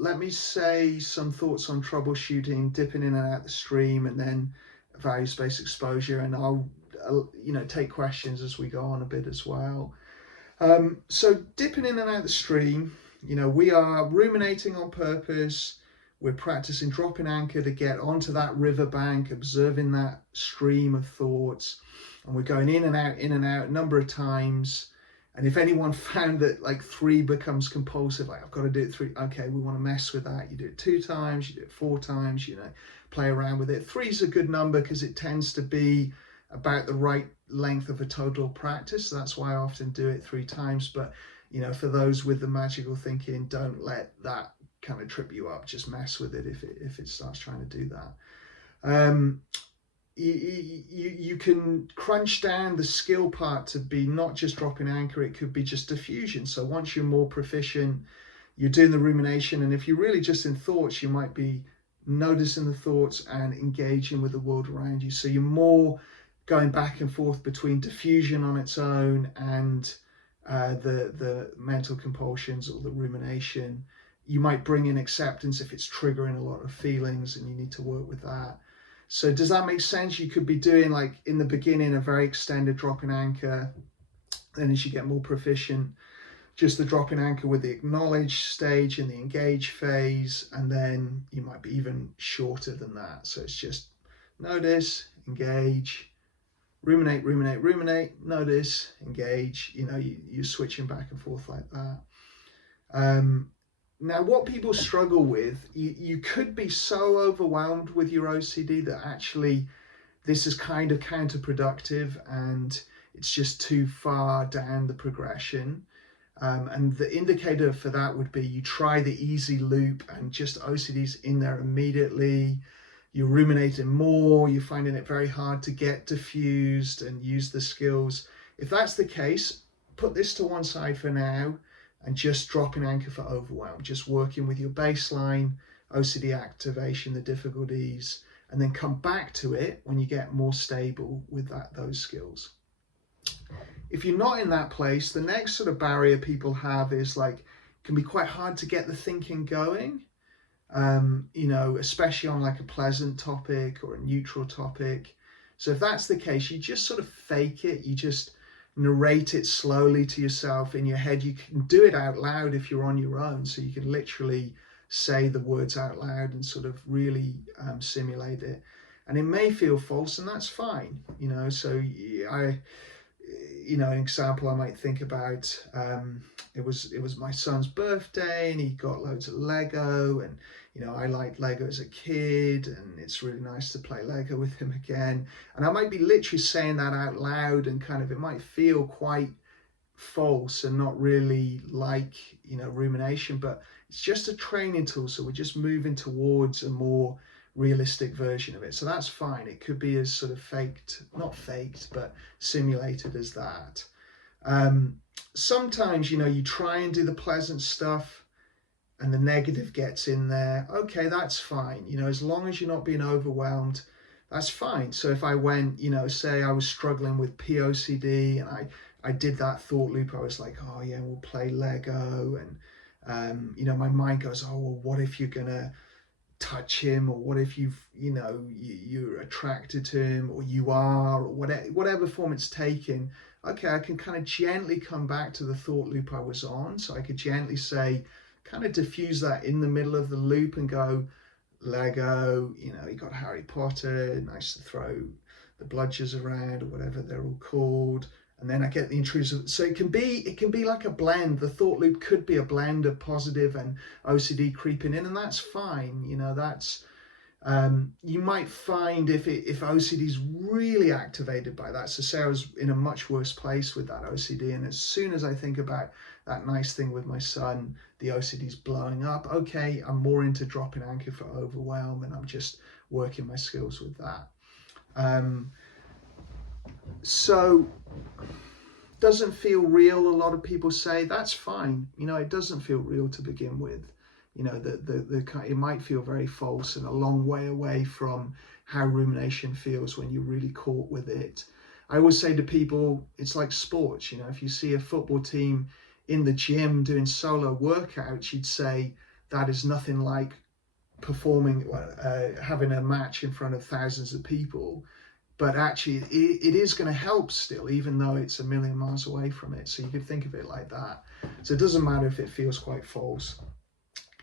let me say some thoughts on troubleshooting, dipping in and out the stream, and then value-based exposure, and I'll take questions as we go on a bit as well. So dipping in and out the stream, we are ruminating on purpose. We're practicing dropping anchor to get onto that riverbank, observing that stream of thoughts, and we're going in and out a number of times. And if anyone found that like 3 becomes compulsive, like I've got to do it 3, okay, we want to mess with that. You do it 2 times, you do it 4 times, play around with it. 3 is a good number because it tends to be about the right length of a total practice. So that's why I often do it 3 times. But, for those with the magical thinking, don't let that kind of trip you up. Just mess with it if it starts trying to do that. You can crunch down the skill part to be not just dropping anchor, it could be just diffusion. So once you're more proficient, you're doing the rumination, and if you're really just in thoughts, you might be noticing the thoughts and engaging with the world around you. So you're more going back and forth between diffusion on its own and the mental compulsions or the rumination. You might bring in acceptance if it's triggering a lot of feelings, and you need to work with that. So does that make sense? You could be doing, like, in the beginning, a very extended dropping anchor. Then as you get more proficient, just the dropping anchor with the acknowledge stage and the engage phase. And then you might be even shorter than that. So it's just notice, engage, ruminate, ruminate, ruminate, notice, engage. You're switching back and forth like that. Now, what people struggle with, you could be so overwhelmed with your OCD that actually this is kind of counterproductive and it's just too far down the progression. And the indicator for that would be you try the easy loop and just OCD's in there immediately. You're ruminating more, you're finding it very hard to get diffused and use the skills. If that's the case, put this to one side for now and just dropping anchor for overwhelm, just working with your baseline, OCD activation, the difficulties, and then come back to it when you get more stable with those skills. If you're not in that place, the next sort of barrier people have is it can be quite hard to get the thinking going, especially on like a pleasant topic or a neutral topic. So if that's the case, you just sort of fake it. You just narrate it slowly to yourself in your head. You can do it out loud if you're on your own, so you can literally say the words out loud and sort of really simulate it. And it may feel false, and that's fine. So an example I might think about, it was my son's birthday and he got loads of Lego, and I liked Lego as a kid, and it's really nice to play Lego with him again. And I might be literally saying that out loud, and kind of it might feel quite false and not really like rumination, but it's just a training tool. So we're just moving towards a more realistic version of it. So that's fine. It could be as sort of not faked, but simulated as that. Sometimes, you try and do the pleasant stuff and the negative gets in there. Okay, that's fine. As long as you're not being overwhelmed, that's fine. So if I went, say I was struggling with POCD and I did that thought loop, I was like, oh yeah, we'll play Lego. And, my mind goes, oh, well, what if you're going to touch him, or what if you're attracted to him, or you are, or whatever form it's taking. Okay, I can kind of gently come back to the thought loop I was on. So I could gently say, kind of diffuse that in the middle of the loop and go, Lego, you got Harry Potter, nice to throw the bludgers around, or whatever they're all called. And then I get the intrusive. So it can be like a blend. The thought loop could be a blend of positive and OCD creeping in, and that's fine. That's you might find if OCD is really activated by that. So say I was in a much worse place with that OCD, and as soon as I think about that nice thing with my son, the OCD is blowing up. Okay, I'm more into dropping anchor for overwhelm, and I'm just working my skills with that. So doesn't feel real, a lot of people say. That's fine. It doesn't feel real to begin with. It might feel very false and a long way away from how rumination feels when you're really caught with it. I always say to people, it's like sports. If you see a football team in the gym doing solo workouts, you'd say that is nothing like performing, having a match in front of thousands of people. But actually, it is going to help still, even though it's a million miles away from it. So you could think of it like that. So it doesn't matter if it feels quite false.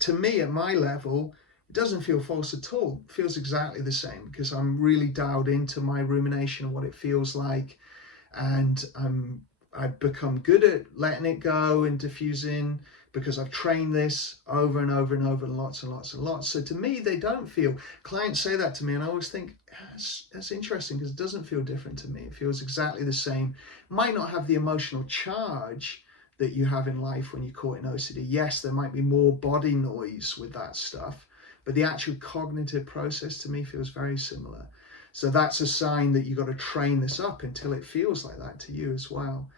To me, at my level, it doesn't feel false at all. It feels exactly the same because I'm really dialed into my rumination and what it feels like. And I've become good at letting it go and diffusing because I've trained this over and over and over and lots and lots and lots. So to me, they don't feel, clients say that to me and I always think, that's interesting because it doesn't feel different to me. It feels exactly the same. Might not have the emotional charge that you have in life when you're caught in OCD. Yes, there might be more body noise with that stuff, but the actual cognitive process to me feels very similar. So that's a sign that you've got to train this up until it feels like that to you as well.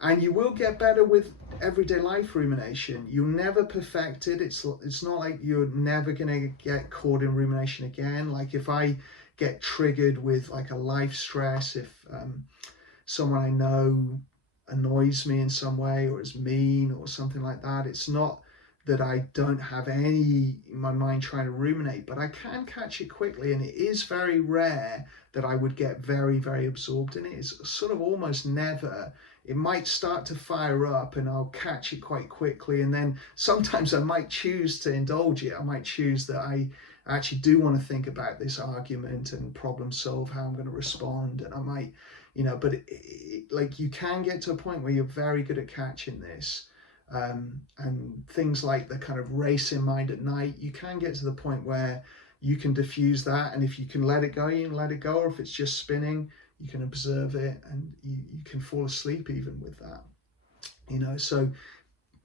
And you will get better with everyday life rumination. You'll never perfect it. It's not like you're never going to get caught in rumination again. Like if I get triggered with like a life stress, if someone I know annoys me in some way or is mean or something like that, it's not that I don't have any in my mind trying to ruminate, but I can catch it quickly, and it is very rare that I would get very, very absorbed in it. It's sort of almost never. It might start to fire up and I'll catch it quite quickly, and then sometimes I might choose to indulge it. I might choose that I actually do want to think about this argument and problem solve how I'm going to respond, and I might, but like you can get to a point where you're very good at catching this. And things like the kind of racing mind at night, you can get to the point where you can diffuse that, and if you can let it go, you can let it go, or if it's just spinning, you can observe it, and you can fall asleep even with that, so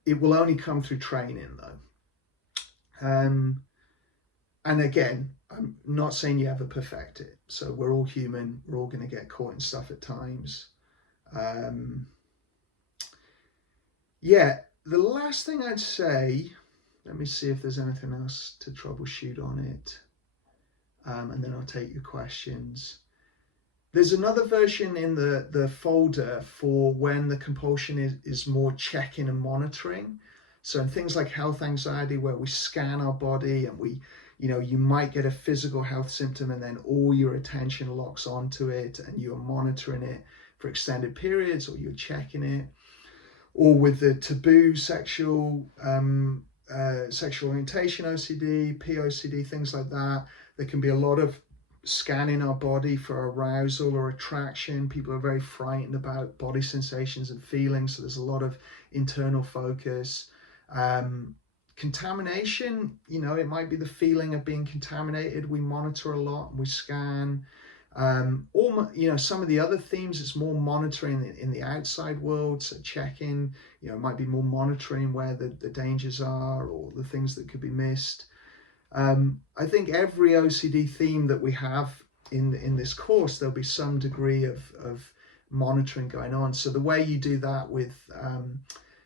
it will only come through training though. And again, I'm not saying you ever perfect it, so we're all human, we're all going to get caught in stuff at times. The last thing I'd say, let me see if there's anything else to troubleshoot on it, and then I'll take your questions. There's another version in the folder for when the compulsion is more checking and monitoring. So in things like health anxiety, where we scan our body and we, you might get a physical health symptom and then all your attention locks onto it and you're monitoring it for extended periods, or you're checking it. Or with the taboo sexual orientation OCD, POCD, things like that, there can be a lot of scanning our body for arousal or attraction. People are very frightened about body sensations and feelings, so there's a lot of internal focus. Contamination, it might be the feeling of being contaminated. We monitor a lot and we scan. Some of the other themes, it's more monitoring in the outside world, so checking, it might be more monitoring where the dangers are or the things that could be missed. I think every OCD theme that we have in this course, there'll be some degree of monitoring going on. So the way you do that with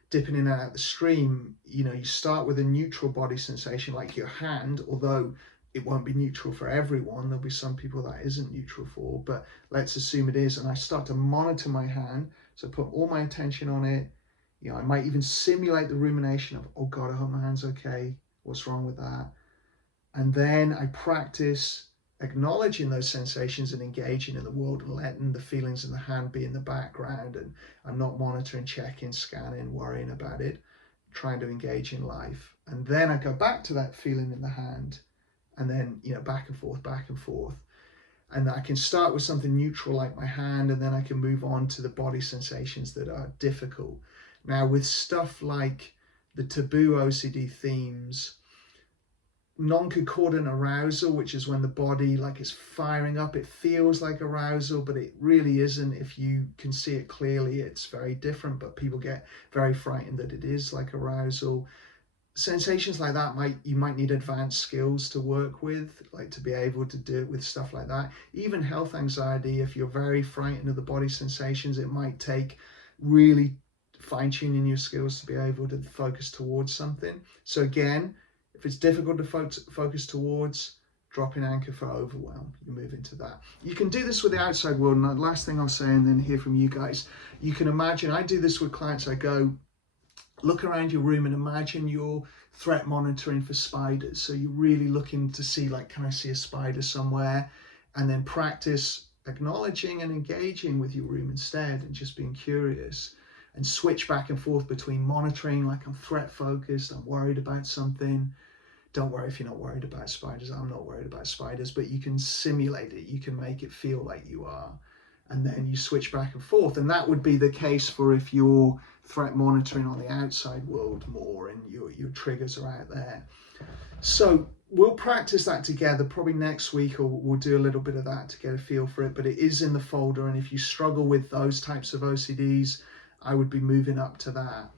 dipping in and out the stream, you start with a neutral body sensation like your hand, although it won't be neutral for everyone. There'll be some people that isn't neutral for, but let's assume it is. And I start to monitor my hand. So put all my attention on it. I might even simulate the rumination of, oh God, I hope my hand's okay. What's wrong with that? And then I practice acknowledging those sensations and engaging in the world and letting the feelings in the hand be in the background. And I'm not monitoring, checking, scanning, worrying about it, trying to engage in life. And then I go back to that feeling in the hand. And then, back and forth. And I can start with something neutral like my hand, and then I can move on to the body sensations that are difficult. Now, with stuff like the taboo OCD themes, non-concordant arousal, which is when the body is firing up, it feels like arousal, but it really isn't. If you can see it clearly, it's very different, but people get very frightened that it is like arousal. Sensations like that you might need advanced skills to work with, like to be able to do it with stuff like that. Even health anxiety, if you're very frightened of the body sensations, it might take really fine-tuning your skills to be able to focus towards something. So again, if it's difficult to focus towards, dropping anchor for overwhelm, you move into that. You can do this with the outside world. And the last thing I'll say, and then hear from you guys, you can imagine, I do this with clients. I go, Look around your room and imagine you're threat monitoring for spiders. So you're really looking to see, like, can I see a spider somewhere? And then practice acknowledging and engaging with your room instead, and just being curious, and switch back and forth between monitoring, like, I'm threat focused, I'm worried about something. Don't worry if you're not worried about spiders. I'm not worried about spiders, but you can simulate it. You can make it feel like you are. And then you switch back and forth. And that would be the case for if you're threat monitoring on the outside world more and your triggers are out there. So we'll practice that together probably next week, or we'll do a little bit of that to get a feel for it. But it is in the folder. And if you struggle with those types of OCDs, I would be moving up to that.